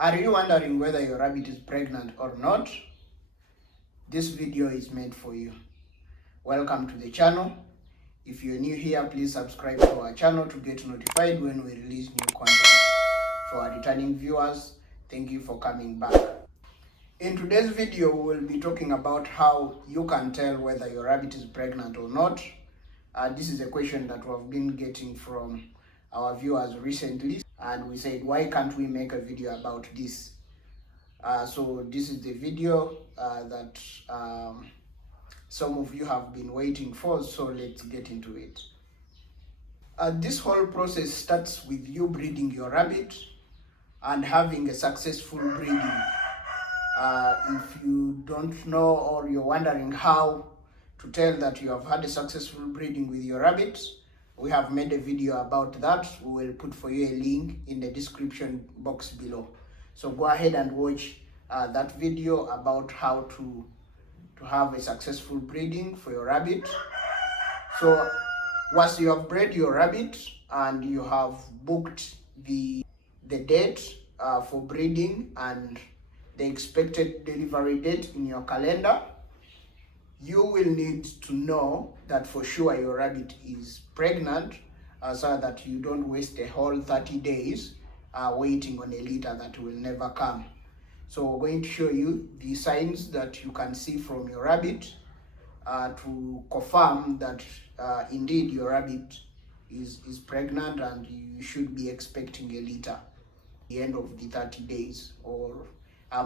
Are you wondering whether your rabbit is pregnant or not? This video is made for you. Welcome to the channel. If you're new here, please subscribe to our channel to get notified when we release new content. For our returning viewers, thank you for coming back. In today's video, we'll be talking about how you can tell whether your rabbit is pregnant or not. This is a question that we've been getting from our viewers recently, and we said, why can't we make a video about this? So this is the video that some of you have been waiting for, so let's get into it. This whole process starts with you breeding your rabbit and having a successful breeding. If you don't know, or you're wondering how to tell that you have had a successful breeding with your rabbits, we have made a video about that. We will put for you a link in the description box below. So go ahead and watch that video about how to have a successful breeding for your rabbit. So once you have bred your rabbit and you have booked the date for breeding and the expected delivery date in your calendar, you will need to know that for sure your rabbit is pregnant, so that you don't waste a whole 30 days waiting on a litter that will never come. So we're going to show you the signs that you can see from your rabbit to confirm that indeed your rabbit is pregnant and you should be expecting a litter at the end of the 30 days. Or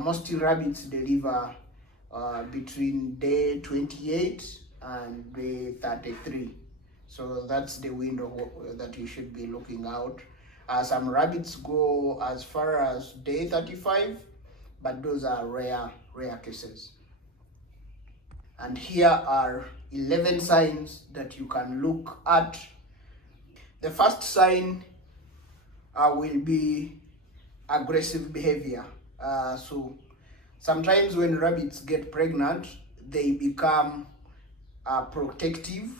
most rabbits deliver between day 28 and day 33. So that's the window that you should be looking out. Some rabbits go as far as day 35, but those are rare cases. And here are 11 signs that you can look at. The first sign will be aggressive behavior. So sometimes when rabbits get pregnant, they become protective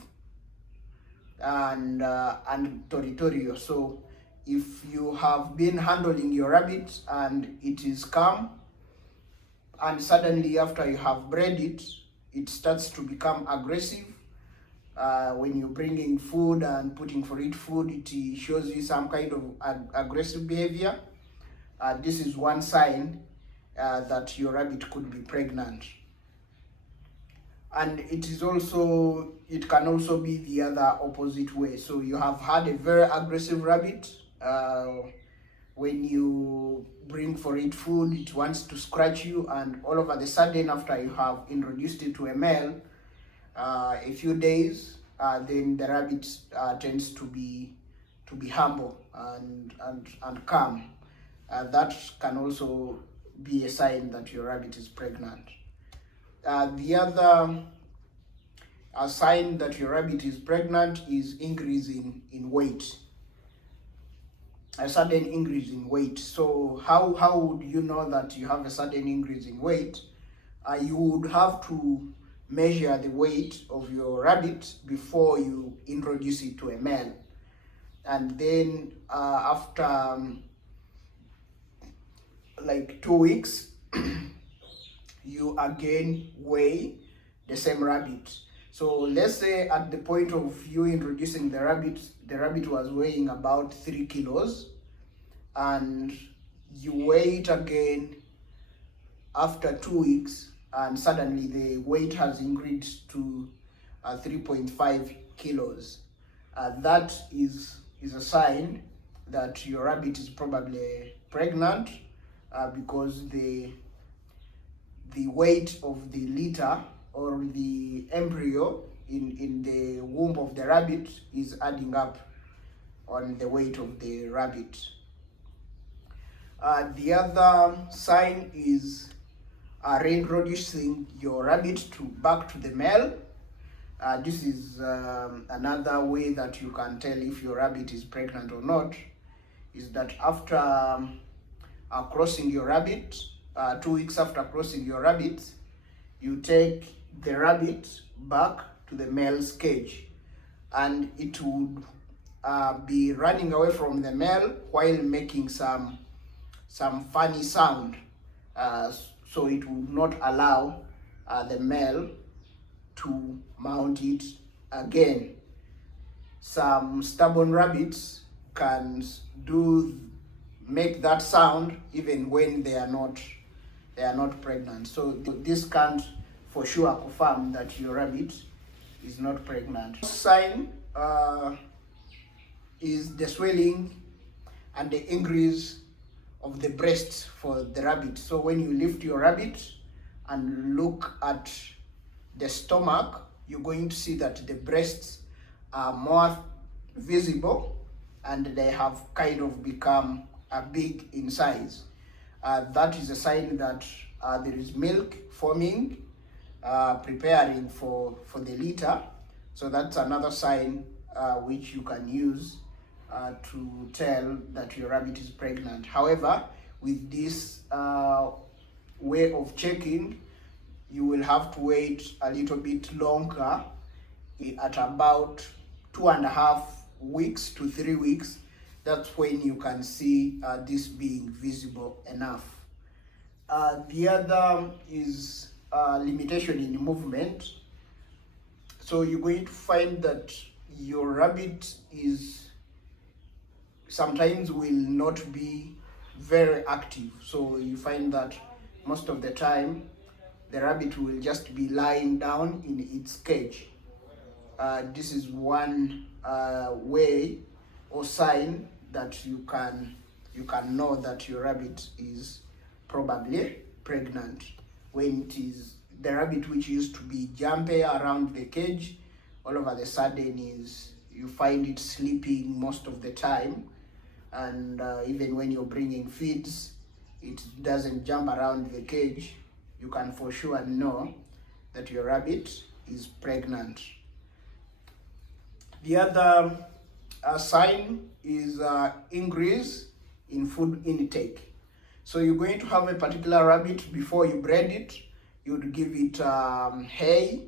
and territorial. So if you have been handling your rabbit and it is calm, and suddenly after you have bred it, it starts to become aggressive. When you're bringing food and putting for it food, it shows you some kind of aggressive behavior. This is one sign that your rabbit could be pregnant. And it can also be the other opposite way. So you have had a very aggressive rabbit. When you bring for it food, it wants to scratch you, and all of a sudden, after you have introduced it to a male, a few days, then the rabbit tends to be humble and calm. That can also be a sign that your rabbit is pregnant. The other sign that your rabbit is pregnant is increase in weight. A sudden increase in weight. So how would you know that you have a sudden increase in weight? You would have to measure the weight of your rabbit before you introduce it to a male. And then after like 2 weeks, you again weigh the same rabbit. So let's say at the point of you introducing the rabbit was weighing about 3 kilos, and you weigh it again after 2 weeks, and suddenly the weight has increased to 3.5 kilos. That is a sign that your rabbit is probably pregnant, because the weight of the litter or the embryo in the womb of the rabbit is adding up on the weight of the rabbit. The other sign is reintroducing your rabbit back to the male. This is another way that you can tell if your rabbit is pregnant or not, is that after crossing your rabbit, 2 weeks after crossing your rabbit, you take the rabbit back to the male's cage, and it would be running away from the male while making some some funny sound, so it will not allow the male to mount it again. Some stubborn rabbits can make that sound even when they are not pregnant. So this can't for sure confirm that your rabbit is not pregnant. Sign is the swelling and the increase of the breasts for the rabbit. So when you lift your rabbit and look at the stomach, you're going to see that the breasts are more visible and they have kind of become big in size. That is a sign that there is milk forming, preparing for the litter. So that's another sign which you can use to tell that your rabbit is pregnant. However, with this way of checking, you will have to wait a little bit longer, at about 2.5 weeks to 3 weeks. That's when you can see this being visible enough. The other is limitation in movement. So you're going to find that your rabbit is sometimes will not be very active. So you find that most of the time the rabbit will just be lying down in its cage. This is one way or sign that you can know that your rabbit is probably pregnant. When it is the rabbit which used to be jumping around the cage, all of a sudden you find it sleeping most of the time, and even when you're bringing feeds, it doesn't jump around the cage. You can for sure know that your rabbit is pregnant. The other sign is increase in food intake. So you're going to have a particular rabbit. Before you bred it, you would give it hay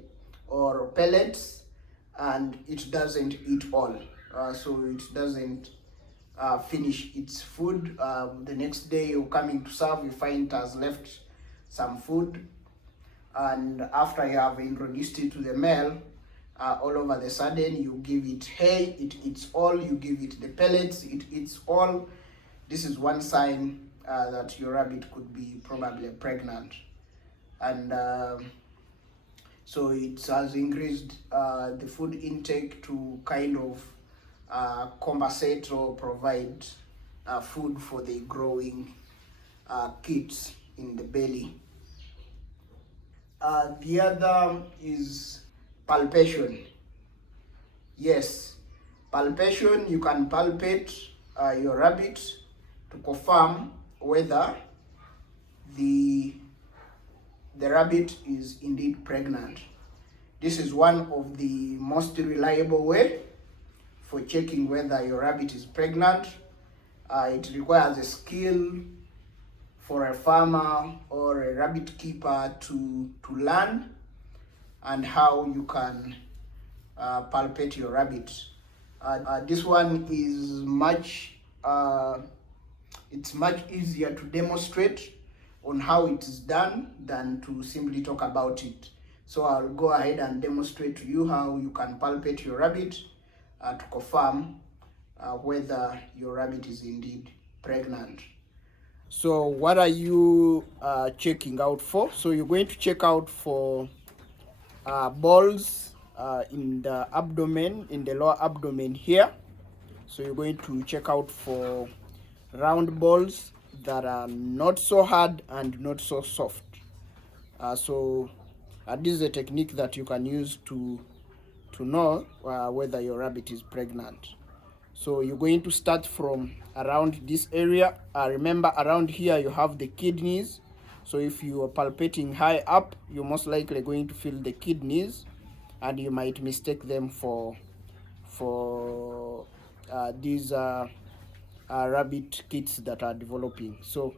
or pellets, and it doesn't eat all. So it doesn't finish its food. The next day you're coming to serve, you find it has left some food, and after you have introduced it to the male, all over the sudden you give it hay, it eats all. You give it the pellets, it eats all. This is one sign that your rabbit could be probably pregnant. And so it has increased the food intake to kind of compensate or provide food for the growing kids in the belly. The other is palpation. Yes, palpation, you can palpate your rabbit to confirm whether the rabbit is indeed pregnant. This is one of the most reliable way for checking whether your rabbit is pregnant. It requires a skill for a farmer or a rabbit keeper to learn, and how you can palpate your rabbit. This one is it's much easier to demonstrate on how it is done than to simply talk about it. So I'll go ahead and demonstrate to you how you can palpate your rabbit to confirm whether your rabbit is indeed pregnant. So what are you checking out for? So you're going to check out for balls in the abdomen, in the lower abdomen here. So you're going to check out for round balls that are not so hard and not so soft. So this is a technique that you can use to know whether your rabbit is pregnant. So you're going to start from around this area. Remember, around here you have the kidneys. So if you are palpating high up, you're most likely going to feel the kidneys, and you might mistake them for these rabbit kits that are developing. So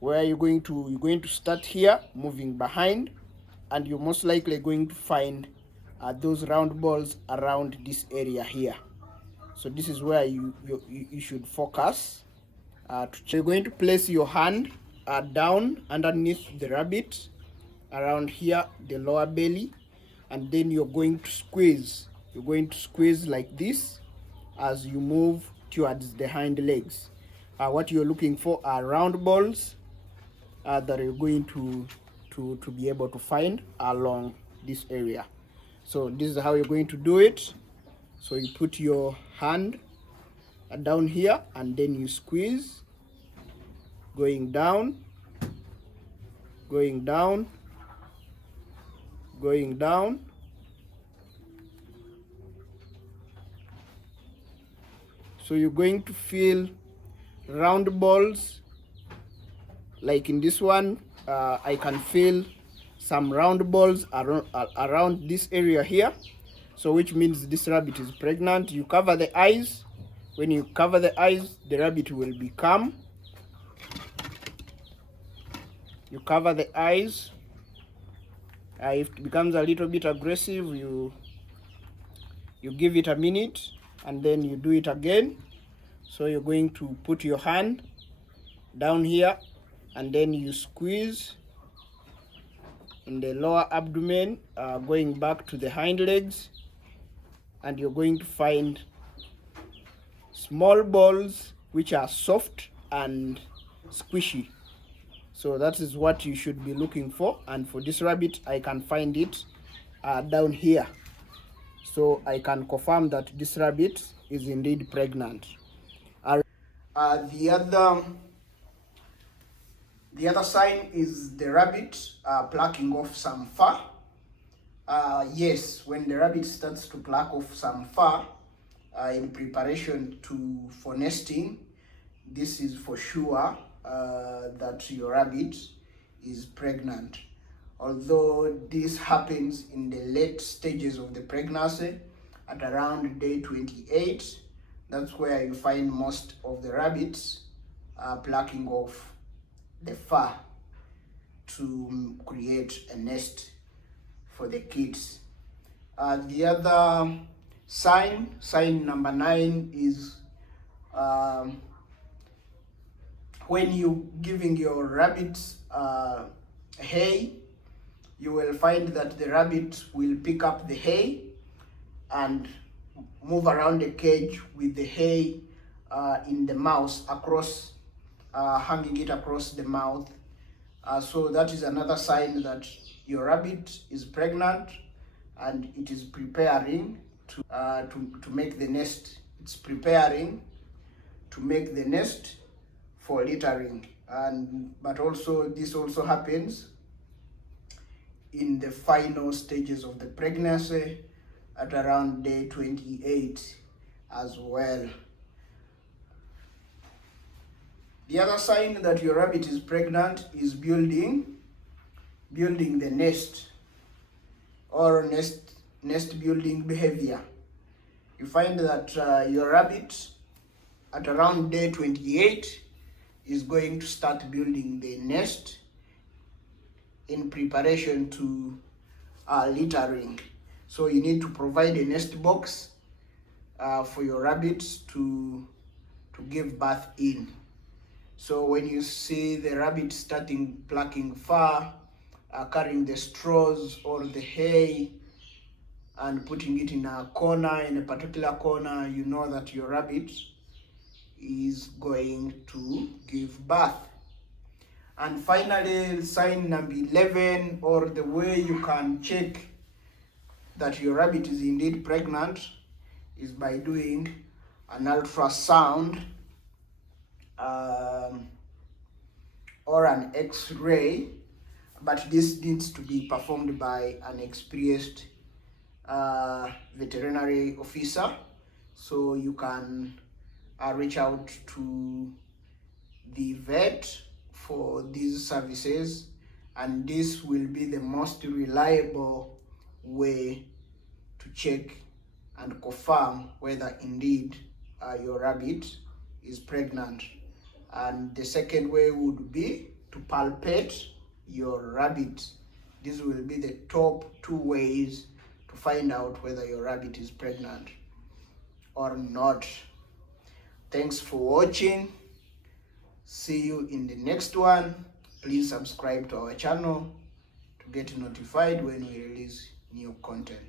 where you're going to start here, moving behind, and you're most likely going to find those round balls around this area here. So this is where you should focus You're going to place your hand down underneath the rabbit, around here, the lower belly, and then you're going to squeeze. You're going to squeeze like this as you move towards the hind legs. What you're looking for are round balls that you're going to be able to find along this area. So this is how you're going to do it. So you put your hand down here and then you squeeze, going down, going down, going down. So you're going to feel round balls, like in this one. I can feel some round balls around this area here, so which means this rabbit is pregnant. You cover the eyes. When you cover the eyes, the rabbit will be calm. You cover the eyes. If it becomes a little bit aggressive, you give it a minute and then you do it again. So you're going to put your hand down here and then you squeeze in the lower abdomen, going back to the hind legs, and you're going to find small balls which are soft and squishy. So that is what you should be looking for, and for this rabbit I can find it down here. So I can confirm that this rabbit is indeed pregnant. The other sign is the rabbit plucking off some fur. Yes, when the rabbit starts to pluck off some fur in preparation for nesting, this is for sure that your rabbit is pregnant. Although this happens in the late stages of the pregnancy, at around day 28, that's where you find most of the rabbits plucking off the fur to create a nest for the kids. The other sign number 9, is when you giving your rabbits hay, you will find that the rabbit will pick up the hay and move around the cage with the hay in the mouth, across, hanging it across the mouth. So that is another sign that your rabbit is pregnant and it is preparing to make the nest. It's preparing to make the nest for littering. But also this also happens in the final stages of the pregnancy at around day 28 as well. The other sign that your rabbit is pregnant is building the nest, or nest building behavior. You find that your rabbit at around day 28 is going to start building the nest in preparation to littering. So you need to provide a nest box for your rabbits to give birth in. So when you see the rabbit starting plucking fur, carrying the straws or the hay and putting it in a corner, in a particular corner, you know that your rabbit is going to give birth. And finally, sign number 11, or the way you can check that your rabbit is indeed pregnant, is by doing an ultrasound or an X-ray, but this needs to be performed by an experienced veterinary officer. So you can reach out to the vet for these services, and this will be the most reliable way to check and confirm whether indeed your rabbit is pregnant. And the second way would be to palpate your rabbit. This will be the top 2 ways to find out whether your rabbit is pregnant or not. Thanks for watching. See you in the next one. Please subscribe to our channel to get notified when we release new content.